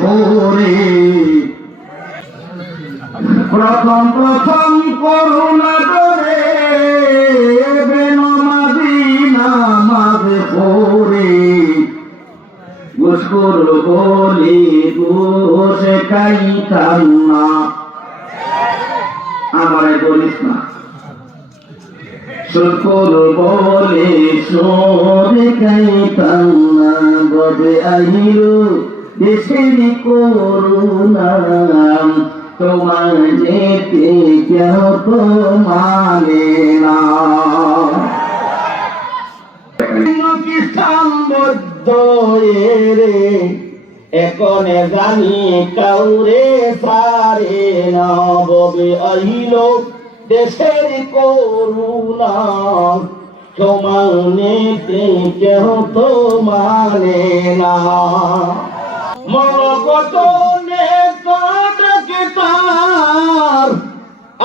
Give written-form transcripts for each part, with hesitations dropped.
ঘুরে প্রথম প্রথম করুণা ধরে বেনমাজি নামাজ পড়ে ঘুষখোর বলি ঘুষ খাইতাম না। আমারে বলিস না শুকর বলে সোর খাইতাম না। ববে আহিল দেশের করুণা তোমার যেতে কেউ তো মানে না। কিষান বদ্ধ রে একনে জানি কাউরে সারে না। ববে আহিল দেশের করুণা তোমার নেতে কেউ তো মানে না। মগত নেতার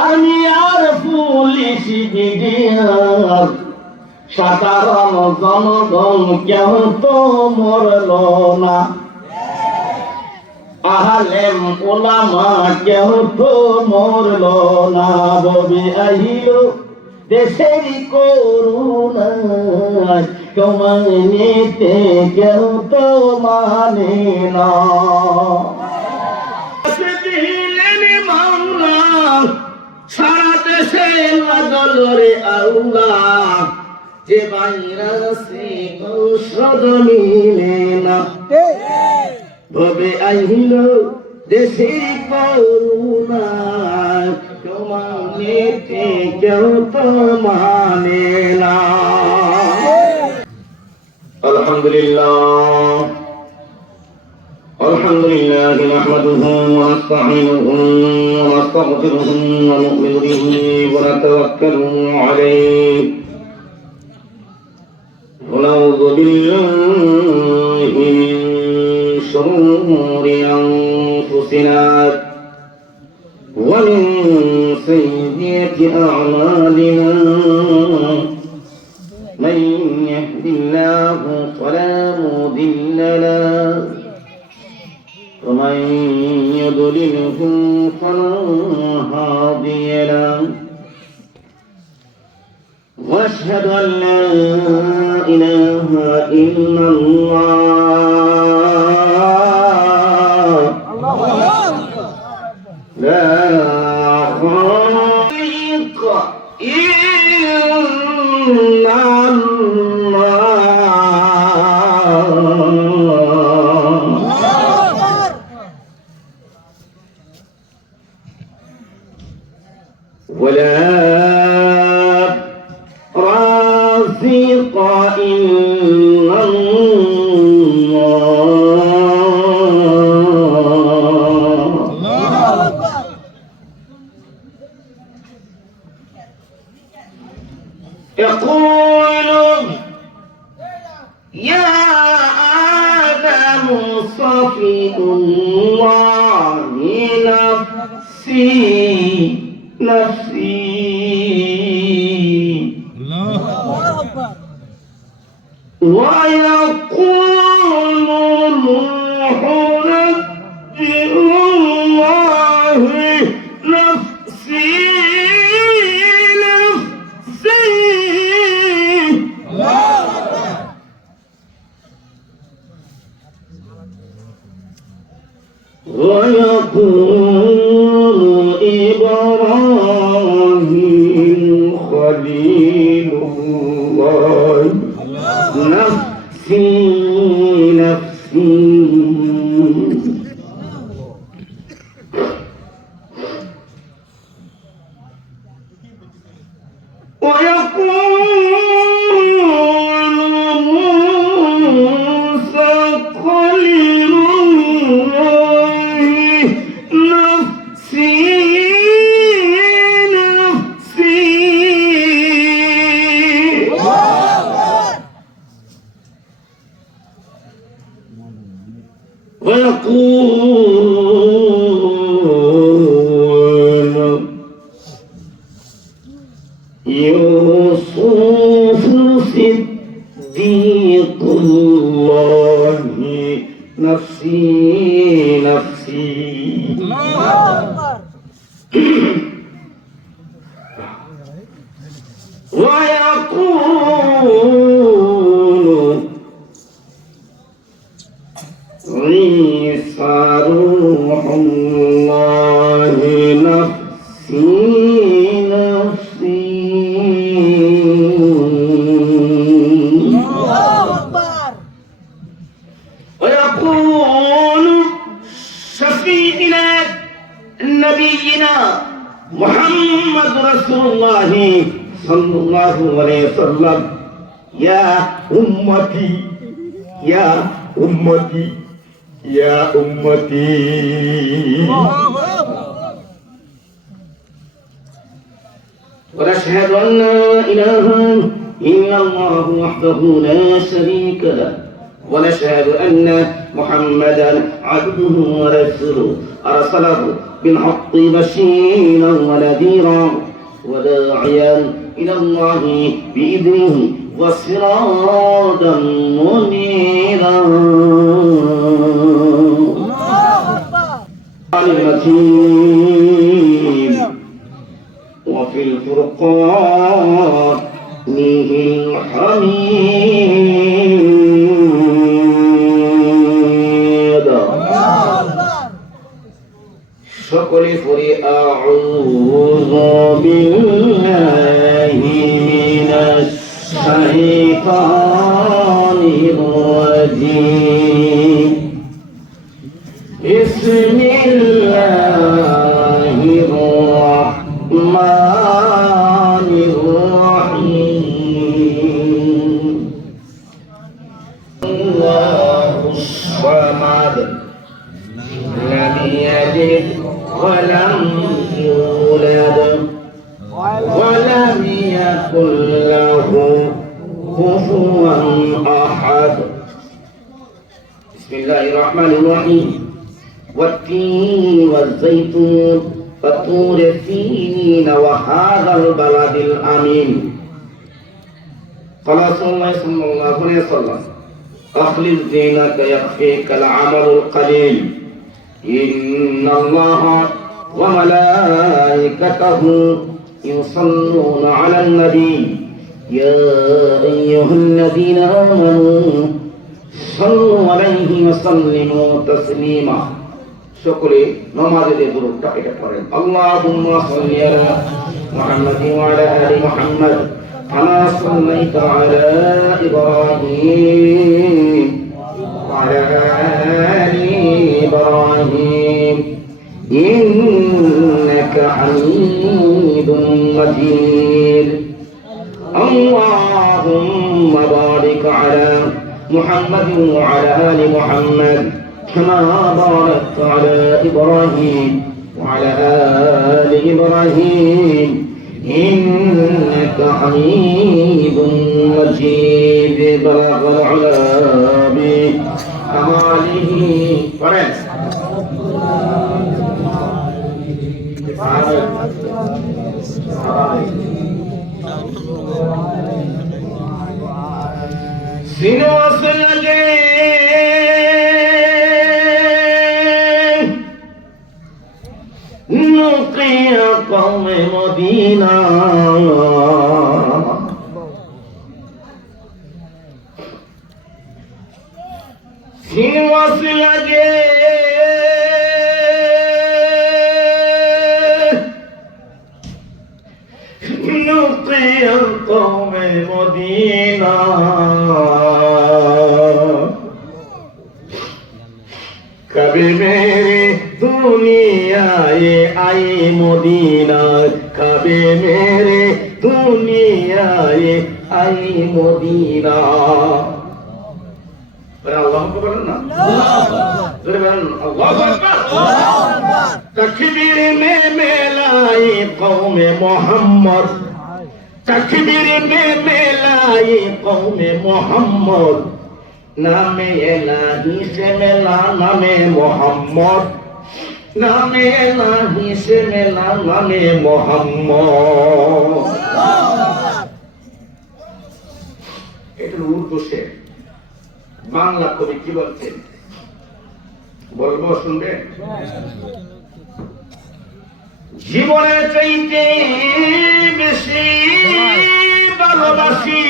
আমি আর পুলিশ বিডিআর সাধারণ জনগণ কেউ তো মরল না। আলেম ওলামা কেউ তো মরল না। ববে আহিল দেশের করুণা তোমার নিতে কেউ তো মানে না। দিলেন মাওলা সারা দেশে লাগল রে আল্লাহ যে ভাইরাসে ঔষধ মিলে না। ভবে আহিল দেশের করুণা তোমার নিতে কেউ তো মানে না। আলহামদুলিল্লাহ আলহামদুলিল্লাহ নাহমাদুহু ওয়া নাস্তাঈনুহু ওয়া নাস্তাগফিরুহু ওয়া নু'মিনু বিহি ওয়া নাতাওয়াক্কালু আলাইহি ওয়া নাউযু বিল্লাহি মিন শুরুরি আনফুসিনা ওয়া মিন সাইয়্যাতি আ'মালিনা। من يهد الله فلا مضل له ومن يضلله فلا هادي له واشهد ان لا اله الا الله لا خالق إلا ولا رازق إلا الله يقول يا آدم صفي الله نفسي نفسي ويقول نوح نبئ الله نفسي نفسي ويقول إبراهيم خليل الله نفسي نفسي ويقول موسى خليل الله نفسي نفسي ويقول يوسف صديق الله نفسي عيسى روح الله نفسي نفسي ويقول شفيعنا نبينا محمد رسول الله صلى الله عليه وسلم يا أمتي يا أمتي يا أمتي ونشهد أن لا إله إلا الله وحده لا شريك له ونشهد أن محمدا عبده ورسوله أرسله بالحق بشيرا ونذيرا وداعيا إلى الله بإذنه وسراجا منيرا المتين وفي الفرقان الحميد সকলে পড়ি আউযু বিল্লাহি মিনাশ শাইতানির রাজীম বিসমিল্লাহির রাহমানির রাহিম আল্লাহুস সামাদ لم يلد ولم يولد ولم يكن له كفوا أحد بسم الله الرحمن الرحيم والتين والزيتون وطور سينين وهذا البلد الأمين قال رسول الله صلى الله عليه وسلم أخلص دينك يكفيك العمل القليل إن الله وملائكته يصلون على النبي يا أيها الذين آمنوا صلوا عليه وسلموا تسليما সকলে নামাজে দরুদটা এটা পড়েন আল্লাহুম্মা সাল্লি আলা মুহাম্মাদ ওয়া আলা আলি মুহাম্মাদ কামা সাল্লাইতা আলা ইব্রাহিম ওয়া আলা আলি ইব্রাহিম ইন্নাকা হামিদুম মাজিদ আল্লাহুম্মা বারিক আলা মুহাম্মাদ ওয়া আলা আলি মুহাম্মাদ كما باركت على إبراهيم وعلى آل إبراهيم إنك حميد مجيد بلغ العلا بكماله سين وصل نقي قوم مدينة سين وصل نقي قوم مدينة कभी मेरे दुनिया ये आई मदीना कभी मेरे दुनिया ये आई मदीना अल्लाह को बोलना अल्लाह तकबीर में मिलाई कौम मोहम्मद तकबीर में मिलाई कौम मोहम्मद नामे इलाही से मिला नामे मोहम्मद नामे इलाही से मिला नामे मोहम्मद এটার উর্দু শের বাংলা কবি কি বলছেন বলবো শুনবেন জীবনের চাইতে বেশি ভালোবাসি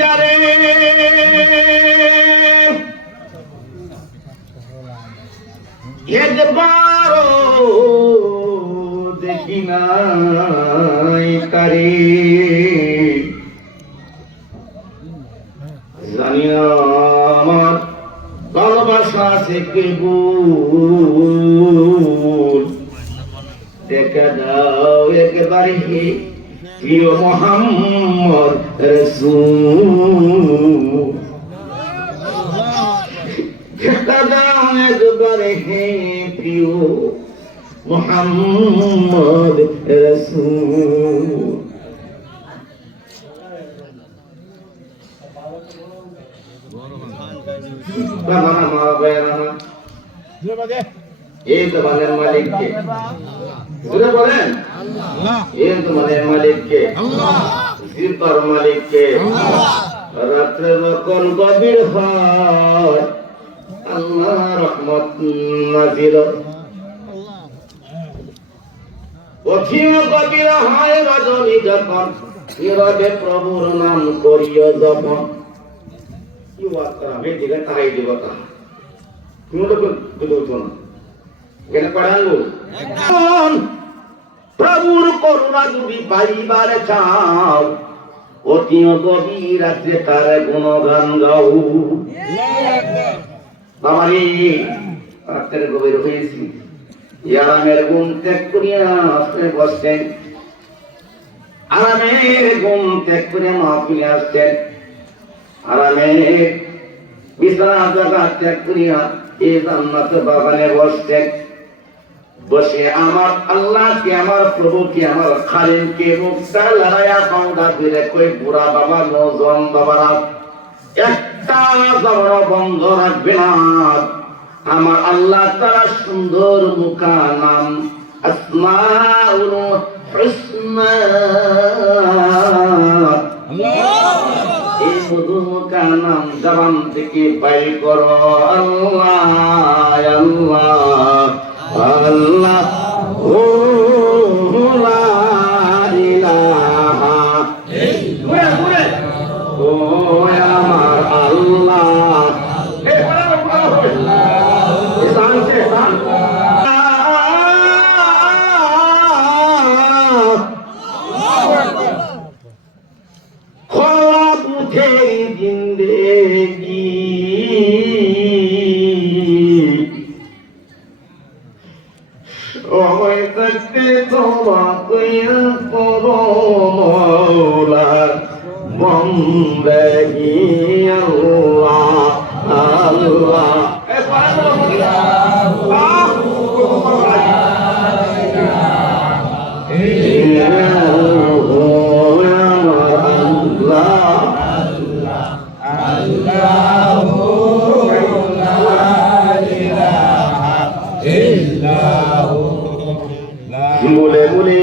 যারে একবারও দেখি নাই তারে, জানি না আমার ভালোবাসা আছে কেবল, দেখা দাও একবারে প্রিয় মোহাম্মদ রাসূল, দেখা দাও একবারে প্রিয় মোহাম্মদ রাসূল। এই তো মানের মালিক কে? বলেন এই তো মানের মালিক কে? জিব্বার মালিক কে? রাত্রে যখন গভীর হয় আল্লাহ রহমত নাজিল, কঠিন গভীর হয় রজনী যখন নীরবে প্রভুর নাম করিও যখন, কি ওয়াজ করা আমি দিলে তাই দিব তা তুমি তো বুঝছো না এখানে পড়াঙ্গো প্রভুর করুণা যদি পাইবার চাও অতি গভীর রাত্রে তার গুণগান গাও। বাবারে রাত্রের গভীর হয়েছি, আরামের ঘুম ত্যাগ করিয়া আসতে বসছেন, আরামের ঘুম ত্যাগ করে মাহফিলে আসছেন, আরামের বিছানা জায়গা ত্যাগ করিয়া এই জান্নাতের বাগানে বসছেন, বসে আমার আল্লাহকে আমার প্রভুকে আমার খালিলকে মুখটা লড়াইয়া পাউডা দিলে কই বুড়া বাবা নজওয়ান বাবারা একটা জবর বন্ধ রাখবে না, আমার আল্লাহ তাআলা সুন্দর মুখা নাম আসমাউল হুসনা, এই মধু মুখা নাম জবান থেকে বাইর করো আল্লাহ আল্লাহ আল্লাহ ও লা ইলাহা ইল্লাল্লাহ ও আমার আল্লাহ, খোলা বুঝে জিন্দেগি সময় থাকতে তোমাকে করো মওলার বন্দেগি আল্লাহ আল্লাহ। বলে বলে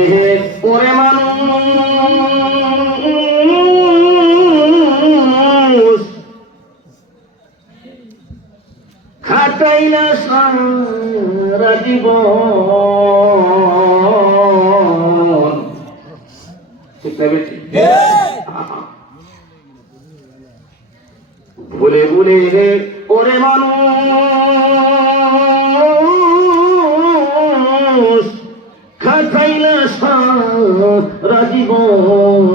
ওরে মানুষ খাটাই না সারা জীবন, বলে বলে ওরে মানুষ খাটাইলা সারা জীবন,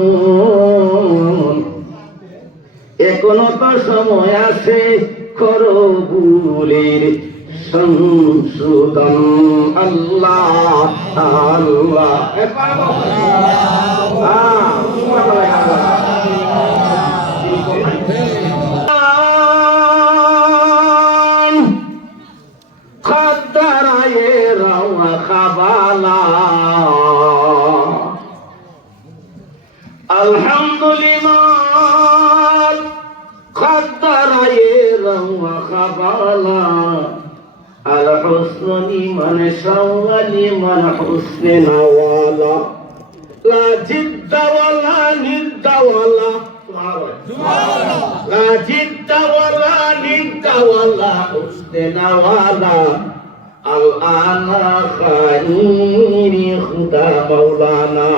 এখনো তো সময় আছে করো ভুলের সংশোধন আল্লাহ আল্লাহ। খাদ্দারায়ে রাওয়া খাবালা আলহামদুলিল্লাহ, খাদ্দারায়ে রাওয়া খাবালা আল হুসনি মান শাওয়ালি মান হুসনে নওয়ালা লা জিদ্দা ওয়ালা নিদ্দা ওয়ালা লা জিদ্দা ওয়ালা নিদ্দা ওয়ালা হুসনে নওয়ালা আল আনা খাইরি খুদা মাওলানা।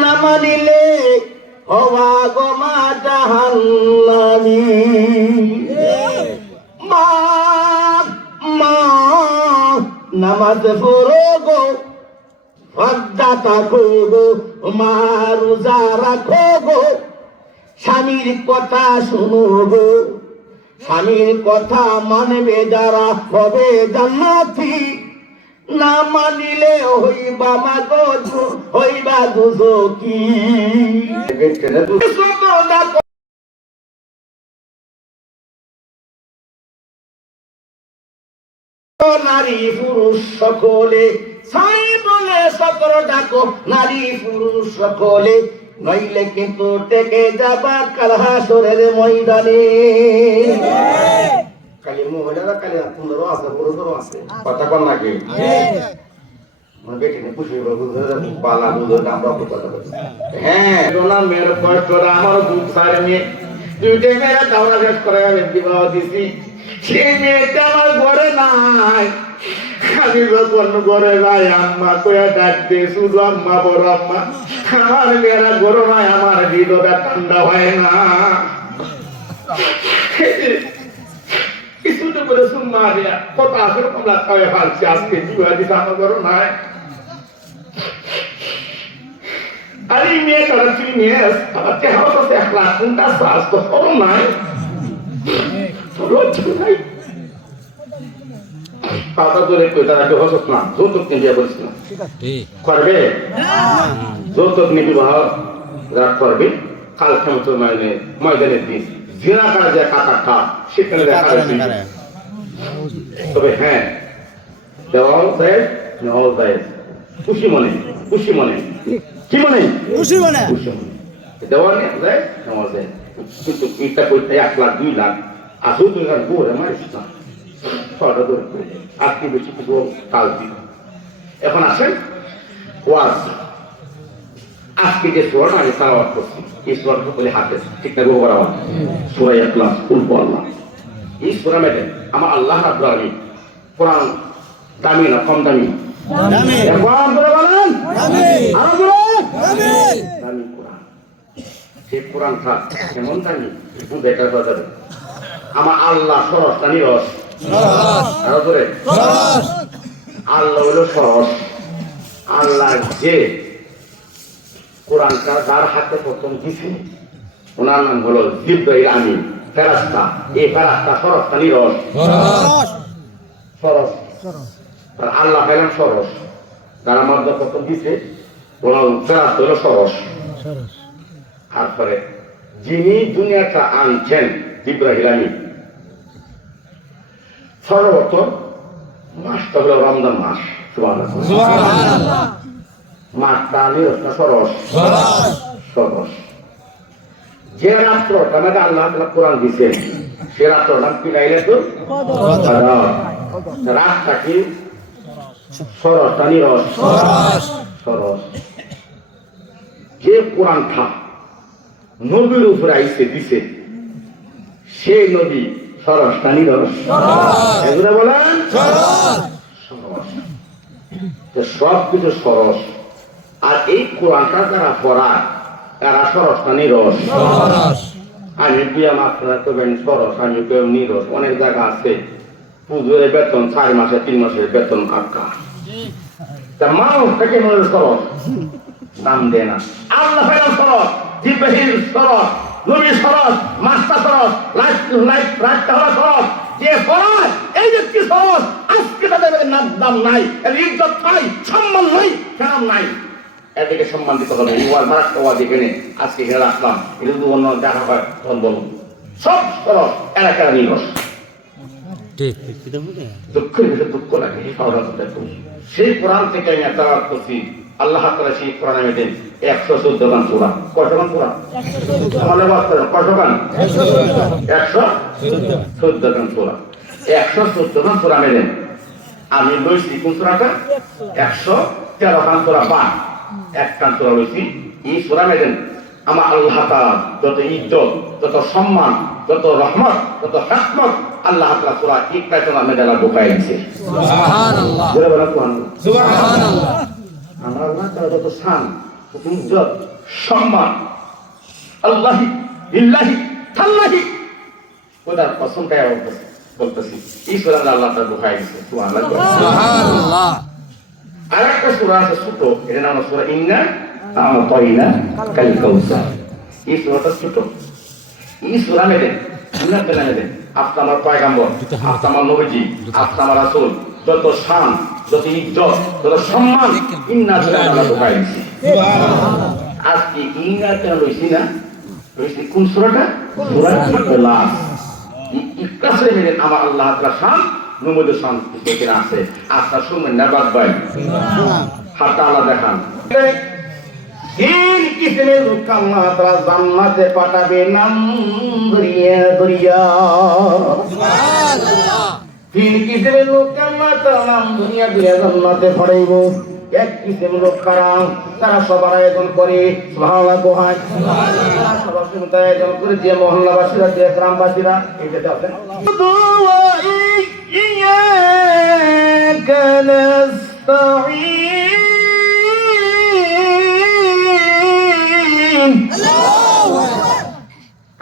না মানিলে হওয়া গো মা জাহান্নামী, মা নামাজ পড়ো গো, পর্দা থাকো গো, মা রোজা রাখো গো, স্বামীর কথা শুনো গো, স্বামীর কথা মানবে যারা হবে জান্নাতি, না মানিলে হইবা মাগো হইবা দুজকি। নারী পুরুষ সকলে সাই বলে সকল ডাকো, নারী পুরুষ সকলে, নইলে কিন্তু টেকে যাবা কাল হাসরের ময়দানে। খালি মহিলারা খালি পুনরও আছে, পুরুষেরও আছে, কথা কর নাকি? মেয়ের কষ্ট আমার দুধ সারে মেয়ে, দুইটা মেয়েরা দাওয়া শেষ করে বিবাহ দিছি, সেই মেয়েটা আমার ঘরে নাই। আমি যখন ঘরে যাই আম্মা কয়া ডাকতে, শুধু আম্মা বড় আম্মা, আমার মেয়েরা ঘরে নাই, আমার হৃদয়টা ঠান্ডা হয় না। কিছুটা করে সুম্মা দিয়া কত আসলে কমলা খাওয়া ফালছি, আজকে বিবাহ দিছে আমার ঘরে নাই। আরে মেয়ে করা তুমি মেয়ে আমার চেহারা তো দেখলা, কোনটা স্বাস্থ্য সরম নাই, নাই পাতা ধরে কই তারা কেউ হসত না, যৌতুক নিয়ে বিয়ে করিস না করবে, যৌতুক নিয়ে বিবাহ রাগ করবে, কাল ক্ষমতা ময়দানের দিন জিনা কারা যায় কাকা খা, সেখানে দেখা যায়। তবে হ্যাঁ দেওয়াও যায়, নেওয়াও যায়, খুশি মনে, খুশি মনে, কি মনে, খুশি মনে, খুশি মনে দেওয়া নেওয়া যায়, নেওয়া যায়। কিন্তু এটা করতে 1 লাখ 2 লাখ আসো, তুই গোরে মারিস না, ছটা ধরে আজকে বেশি কিছু কাল দিন। এখন আসেন ওয়াজ, আজকে যে সোয়াটা আমি তালাওয়াত করছি, এই সোয়াটা বলে হাতে ঠিক না, গোবর আওয়াজ সূরা ইখলাস, কুল আল্লাহ, এই সূরা মেতে আমার আল্লাহ রাব্বুল আলামিন কোরআন দামি না কম দামি? দামি। একবার বলে বলেন দামি, আরো বলেন দামি, দামি কোরআন। সেই কোরআনটা কেমন দামি একটু দেখা যাবে। আমার আল্লাহ সরস না নিরস? আরো ধরে আল্লাহ হলো সরস। আল্লাহ যে কোরআনটা যার হাতে প্রথম দিছে ওনার নাম হলো জিবরাইল আমিন, ফেরেশতা। এই ফেরেশতা সরস না নিরস? সরস। আর আল্লাহ হলেন সরস, যার মধ্যে প্রথম দিছে ওনার ফেরেশতা হলো সরস। তারপরে যিনি দুনিয়াটা আনছেন জিবরাইল আমিন, সর্বপ্রথম মাসটা হলো রমজান মাস। সুবহানাল্লাহ। মাসটা নিরস না সরস? সরস। যে রাত্রটা নাকি আল্লাহ তাআলা কোরআন দিয়েছেন সে রাত্রর নাম কি? লাইলাতুল কদর। রাতটা কি সরস না নিরস? সরস। যে কোরআনটা নবীর উপরে আইছে দিছে সে নবী সরস না নিরস? এগুলো বলেন সরস। সব কিছু সরস। আর এই কোরআনটা যারা পড়ায় এরা সরস না নিরস? আমি বিয়া মাত্রা করবেন সরস, আমি কেউ নিরস। অনেক জায়গা আছে পুজোর বেতন 4 মাসে 3 মাসের বেতন আটকা, তা মানুষটাকে মনে সরস নাম দেয় না। আল্লাহ সরস, জিবরাইল সরস, নবী সরস, মাস্টার সরস, রাতটা হলো সরস। যে সরস এই ব্যক্তি সরস, আজকে তাদের দাম নাই, ইজ্জত নাই, সম্মান নাই, কেরাম নাই, এদিকে সম্মান দিতে হবে। ওয়ার মারাত্মক ওয়াজ এখানে আজকে এখানে রাখলাম, এটা যদি অন্য দেখা হয় তখন বলুন সব সরস, এরা কেরা নিরস। দুঃখের বিষয়ে দুঃখ লাগে। সেই কোরআন থেকে আমি একটা করছি, আল্লাহ তাআলা সেই কোরআন আমি দেন 114 গান সূরা। কয়টা গান সূরা? আমাদের বাস্তব কয়টা গান? 114 গান সূরা। 114 গান সূরা আমি দেন। আমি লইছি কোন সূরাটা? 113 গান সূরা বা এক গান সূরা লইছি। এই সূরা আমি দেন আমার আল্লাহ তাআলা যত ইজ্জত, যত সম্মান, যত রহমত, যত হিকমত আল্লাহ তাআলা সূরা ইকরাতে নামে দেলা ঢুকাই দিয়েছে। সুবহানাল্লাহ। জোরে বলেন সুবহানাল্লাহ। আমার আল্লাহ তাআলা যত শান, যত ইজ্জত, সম্মান, আল্লাহি বিল্লাহি তাআলাহি ওটার কসম খায় বলতেছে বলতেছি এই সূরা আল্লাহ তাআলা ঢুকাই দিয়েছে সুবহানাল্লাহ। আর একটা সূরা আছে ছোট, এর নাম সূরা ইন্না আ'তাইনা কাল কাউসার। এই সূরাটা ছোট, এই সূরা মধ্যে ইন্না আ'তাইনা মধ্যে আপনি আমার পয়গম্বর, আপনি আমার নবীজি, আপনি আমার রাসূল যত শান, যত ইজ্জত, যত সম্মান ইন্না আ'তাইনা আল্লাহ ঢুকাই দিয়েছে। আজকে ইন্না আ'তাইনা লইছি না, লইছি কোন সূরাটা? সূরা ইখলাস। ইখলাসের মধ্যে আমার আল্লাহ তাআলা শান নবীদের শান এখানে আছে। আপনারা শুনবেন না বাদ ভাই, হাতটা আল্লাহ দেখান। তিন কিসমের লোক আল্লাহ তাআলা জান্নাতে পাঠাবে, নাম ধরিয়া ধরিয়া। সুবহানাল্লাহ। তিন কিসমের লোক আল্লাহ তাআলা নাম ধরিয়া ধরিয়া জান্নাতে পাঠাইব। এক কিসেম লোক কারা? তারা সবার আয়োজন করে, সুবহানাল্লাহ কোহায় সুবহানাল্লাহ, সবার সঙ্গে আয়োজন করে, যে মহল্লাবাসীরা, যে গ্রামবাসীরা, এটাতে আছেন ইয়াকা নাস্তাঈন।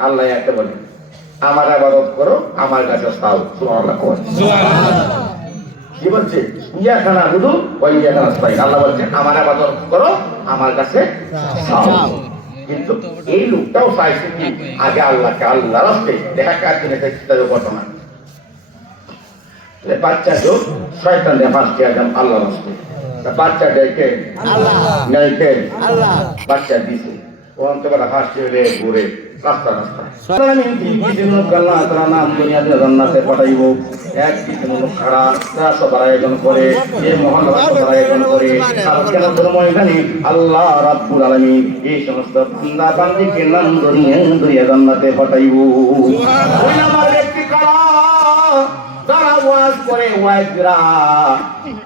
আল্লাহ একটা বলে, আমার ইবাদত করো, আমার কাছে চাও। সুবহানাল্লাহ কোহায় সুবহানাল্লাহ। কি বলছে? ইয়াকা নাবুদু ওয়া ইয়াকা নাস্তাঈন। আল্লাহ বলছে আমার ইবাদত করো, আমার কাছে চাও। কিন্তু এই লোকটাও চাইছে কি আগে আল্লাহকে, আল্লাহর রাস্তায় দেখা কাটতে তাদের ঘটনা। বাচ্চা তো শয়তান দিয়ে ফাঁসতে একদম আল্লাহর রাস্তায়। বাচ্চা দেখে আল্লাহ নাইকে আল্লাহ বাচ্চা দিছে, ও অন্তরা ফাঁসতে হলে ঘুরে রাস্তা রাস্তা। নাম দুনিয়াতে জান্নাতে পাঠাইব। এক কিসেম লোক খাড়া, তারা সবার আয়োজন করে, যে মহল্লা সবার আয়োজন করে। কিয়ামতের ময়দানে আল্লাহ রাব্বুল আলামিন এই সমস্ত বান্দা বান্দীকে নাম ধরিয়া ধরিয়া জান্নাতে পাঠাইব। ওই আমার ব্যক্তি কারা? যারা ওয়াজ করে, ওয়াজরা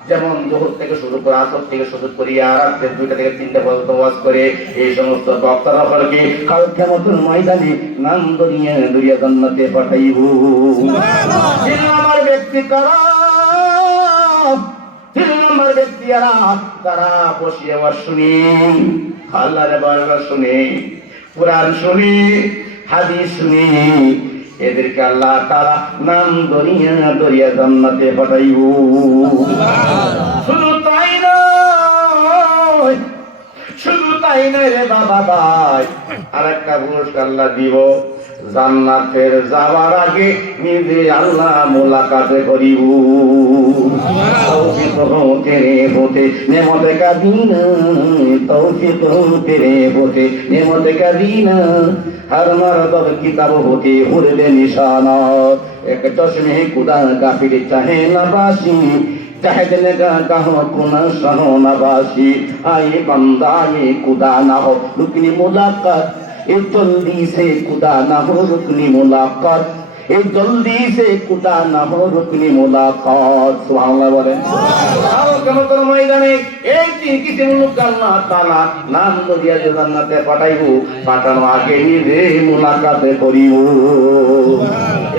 যেমন যোহর থেকে শুরু করে, আসর থেকে শুরু করিয়া রাত্রে 2টা থেকে 3টা পর্যন্ত ওয়াজ করে, এই সমস্ত বক্তারা ফলকে কাল কিয়ামতের ময়দানে নাম ধরিয়া ধরিয়া জান্নাতে পাঠাইব। আমার ব্যক্তি কারা? 3 নম্বর ব্যক্তি তারা বসিয়ে ওয়াজ শুনি, আল্লাহর বাণী শুনি, কুরআন শুনি, হাদিস শুনি। এদেরকে আল্লাহ তাআলা নাম ধরিয়া ধরিয়া জান্নাতে পাঠাইব। শুধু তাই নয়, শুধু তাই নয় রে বাবা ভাই, আরেকটা পুরস্কার আল্লাহ দিব। জান্নাতের যাওয়ার আগে নিজে আল্লাহ মোলাকাতে করিব। তৌফিক তেরে হতে নেমতে কাদিনা, তৌফিক তেরে হতে নেমতে কাদিনা, हर मर्द किताब होते हुरले निशाना। एक चश्मे खुदा का फिर चाहे नबासी, चाहे दिन का कहो कुना सहो नबासी। आए बंदा ये खुदा ना हो रुकनी मुलाकात, ये जल्दी से खुदा ना हो रुकनी मुलाकात, ये जल्दी से खुदा ना हो रुकनी मुलाकात। सुभान बोले কিয়ামতের ময়দানে এই তিন কিসেম লোক আল্লাহ তাআলা নাম ধরিয়া জান্নাতে পাঠাইব, পাঠানো আগে নিজে মুলাকাতে করিব।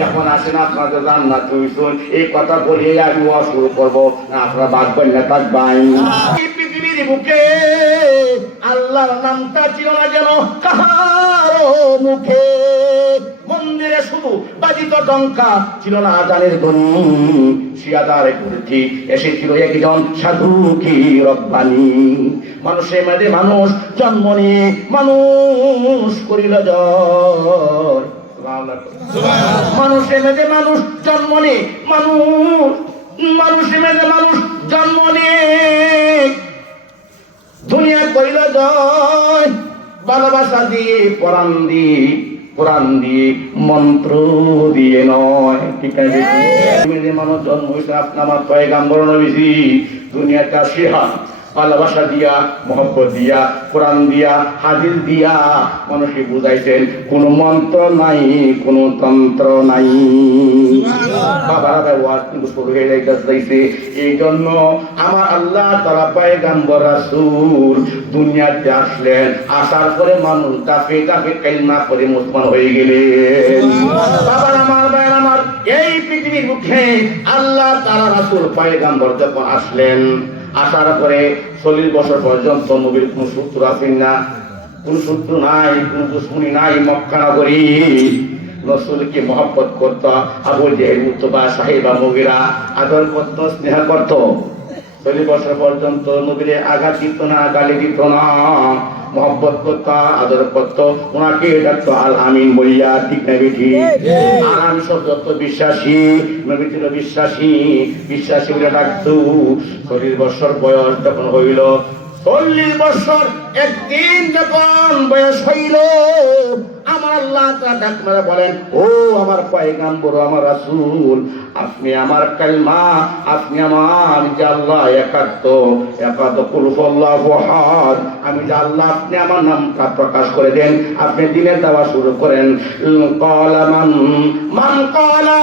এখন আসেন আপনাদের জান্নাত হইছুন, এই কথা বলে আমি ওয়াজ শুরু করব, আপনারা বাগবেন না থাকবেন। এই পৃথিবীর বুকে আল্লাহর নামটা ছিল না যেন কাহারো মুখে। মন্দিরে শুধু বাজিত ডঙ্কা, ছিল না আজানের ধ্বনি। শিয়াদার কুরতি এসেছিল একজন সাধু কি রব্বানি। মানুষের মাঝে মানুষ জন্ম নিয়ে মানুষ করিল জয়। মানুষের মাঝে মানুষ জন্ম নিয়ে মানুষের মাঝে মানুষ জন্ম নিয়ে দুনিয়া করিল জয়। ভালোবাসা দিয়ে পরাণ দিয়ে, কোরআন দিয়ে, মন্ত্র দিয়ে নয়। ঠিক আছে, মানুষ জন্ম হয়েছে আপনার পয়গাম্বর নবীজি দুনিয়াটা আসিয়া ভালোবাসা দিয়া, মহব্বত দিয়া, কোরআন দিয়া, হাদিস দিয়া মানুষকে বুঝাইছেন কোন মন্ত্র নাই, কোন তন্ত্র নাই। বাবারা ওয়াজ কিন্তু শুরু হয়ে যাইতেছে। এই জন্য আমার আল্লাহ তাআলা পয়গম্বর রাসূল দুনিয়াতে আসলেন, আসার পরে মানুষ দাফে দাফে কালিমা পড়ে মুসলমান হয়ে গেলেন। বাবারা আমার, ভাইরা আমার, এই পৃথিবীর মুখে আল্লাহ তাআলা রাসূল পয়গম্বর যখন আসলেন, আসার পরে 40 বছর পর্যন্ত নবীর কোন শত্রু আছেন না, কোন শত্রু নাই, কোন দুশমনি নাই। মক্কা নগরী রসুলকে মহব্বত করত, আবু জেহেল উতবা সাহেবা মুগিরা আদর করত, স্নেহ করত। 40 বছর পর্যন্ত নবীরে আঘাত দিত না, গালি দিত না, মহব্বত করত, আদর করত, ওনাকে ডাকতো আল আমিন বলিয়া। ঠিক না বেঠি? আর আমি সব যত বিশ্বাসী, নবী ছিল বিশ্বাসী, বিশ্বাসী বলে ডাকতো। 40 বছর বয়স যখন হইল, 40 বছর একদিন যখন বয়স হইল, আমার আল্লাহ তাআলা ডাক মেরে বলেন, ও আমার পয়গম্বর, আমার রাসূল, আপনি আমার কালিমা, আপনি আমার যে আল্লাহ একাত্ম কুল হুয়াল্লাহু আহাদ, আমি যে আল্লাহ, আপনি আমার নামটা প্রকাশ করে দেন, আপনি দিনের দাওয়া শুরু করেন। ক্বালা মান ক্বালা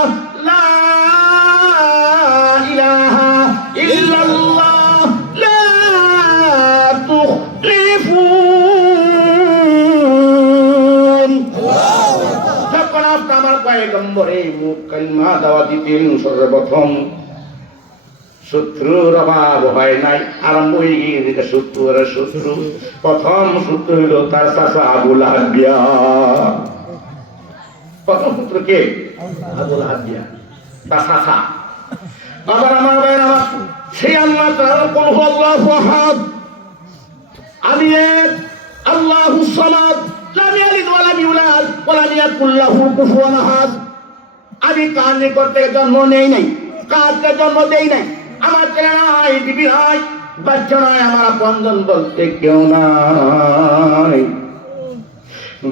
লা ইলাহা ইল্লাল্লাহ লা তুখলিফুন। যখন আপনি আমার পয়গম্বর এই মুখ কালিমা দাওয়া দিতেন, সর্বপ্রথম শত্রুর অভাব হয় নাই, আরম্ভ হয়ে গিয়ে শত্রু। প্রথম শত্রু হইল তার চাচা আবু লাহাব। প্রথম শত্রু কে? আবু লাহাব, তার চাচা। আবার আমার ভাইয়ের আমার, সেই আল্লাহ তাআলা কুল হুয়াল্লাহু আহাদ, আমি এক, আল্লাহুস সামাদ, লাম ইয়ালিদ ওয়া লাম ইউলাদ ওয়া লাম ইয়াকুল লাহু কুফুয়ান আহাদ। আমি কার নিকট থেকে জন্ম নেই নাই, কারকে জন্ম দেই নাই, আমার ছেলে নাই, বিবি নাই, বাচ্চা নাই, আমার আপনজন বলতে কেউ নাই,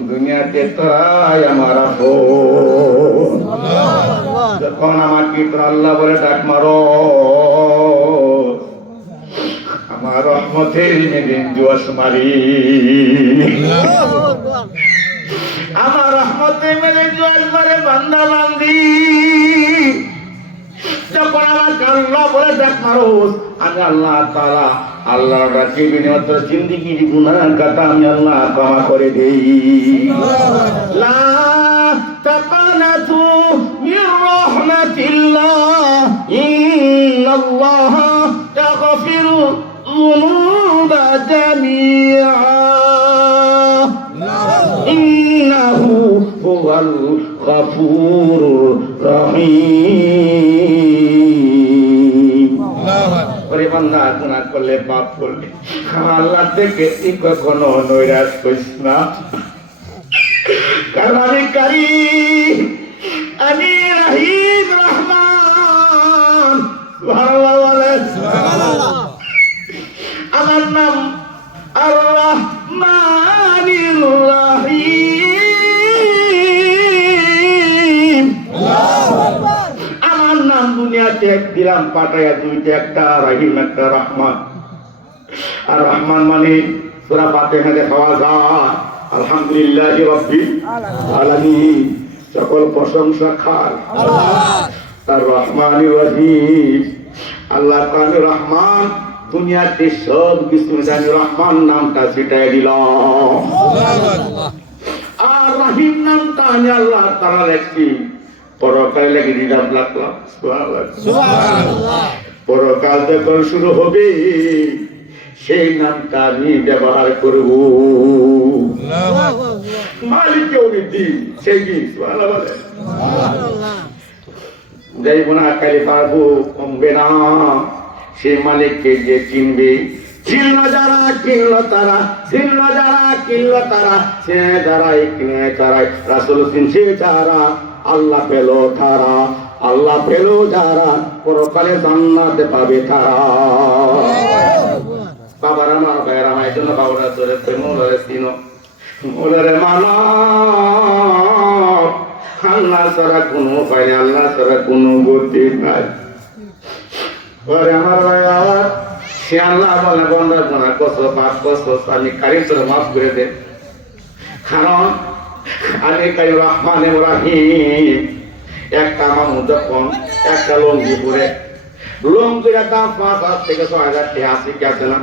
দুনিয়াতে তোরাই আমার আপন। যখন আমাকে আল্লাহ বলে ডাক মারো, আমার রহমতের মেদিন জোয়াস মারি, আমার রহমতের মেদিন জোয়াস মারে বান্দা বান্দি। যখন আমার আল্লাহ বলে ডাক মারো, আমি আল্লাহ তাআলা আল্লাহর রাখি বিনিময় তোর জিন্দেগির গুনাহের কথা আমি আল্লাহ ক্ষমা করে দেই। লা তাকানাতু মির রাহমাতিল্লাহ, ইন্নাল্লাহা ইয়াগফিরু যুনুবা জামিআ, ইন্নাহু হুয়াল গফুরুর রহিম। বান্দা গুনাহ করলে, পাপ করলে, আল্লাহ থেকে কখনো নৈরাশ করিস না, কারণ আমি কারীম, আমি রহিম, রহমান। সুবহানাল্লাহ বলেন। আমার নাম আর রহমানির রহিম। আমার নাম দুনিয়াতে এক দিলাম পাঠাইয়া, দুইটা, একটা রহিম, একটা রহমান। আর রহমান মানে সূরা ফাতিহাতে পাওয়া যায়, আলহামদুলিল্লাহি রাব্বিল আলামিন, সকল প্রশংসা খার আল্লাহ। আর রহমানির রহিম, আল্লাহ তাআলা রহমান, দুনিয়াতে সব কিছু জানি, রহমান নামটা ছিটাই দিলাম। আর রহিম নামটা আমি আল্লাহ তাআলা রাখছি, পরকালে লেগে দিলাম, লাগলাম। সুবহানাল্লাহ। পরকাল যখন শুরু হবে, সেই নামটা আমি ব্যবহার করব। মালিক ইয়াউমিদ্দিন, সেই দিন। সুবহানাল্লাহ। যাই গুনাহকারী পারবো, কমবে না, সেই মালিককে যে চিনবে, চিনল যারা, কিনল তারা, চিনল যারা, কিনল তারা, চিনে যারাই, কিনে তারাই, রাসূল চিনছে যারা, আল্লাহ পেল তারা, আল্লাহ পেল যারা, পরকালে জান্নাতে পাবে তারা। বাবার আমার, ভাইয়ের আমার, এই জন্য বাবারা ধরে মৌলারে চিনো, মৌলারে মানা, আল্লাহ ছাড়া কোনো উপায় নেই, আল্লাহ ছাড়া কোনো গতি নাই। আমার ভাই আমার, সে আল্লাহ বলে বন্ধা গুনাহ করছো, পাপ করছো, আমি কারীম তোরে মাফ করে দে, কারণ আমি কারীম রহমান রহিম। একটা মানুষ যখন একটা লঙ্গি পরে, লঙ্গির দাম 5,000 থেকে 6,000 টাকা আছে, কি আছে না?